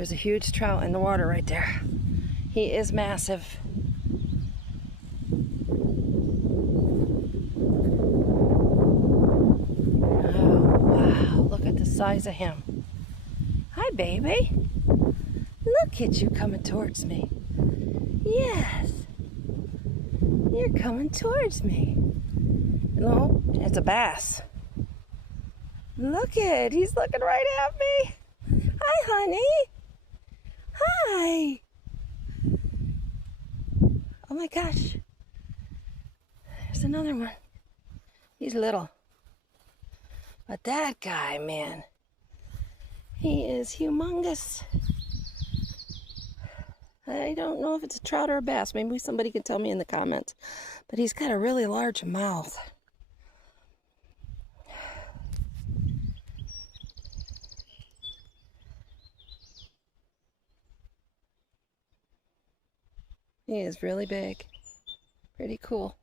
There's a huge trout in the water right there. He is massive. Oh, wow. Look at the size of him. Hi, baby. Look at you coming towards me. Yes. You're coming towards me. No, it's a bass. Look at, he's looking right at me. Hi, honey. Hi. Oh my gosh. There's another one. He's little. But that guy, man, he is humongous. I don't know if it's a trout or a bass. Maybe somebody can tell me in the comments. But he's got a really large mouth. He is really big. Pretty cool.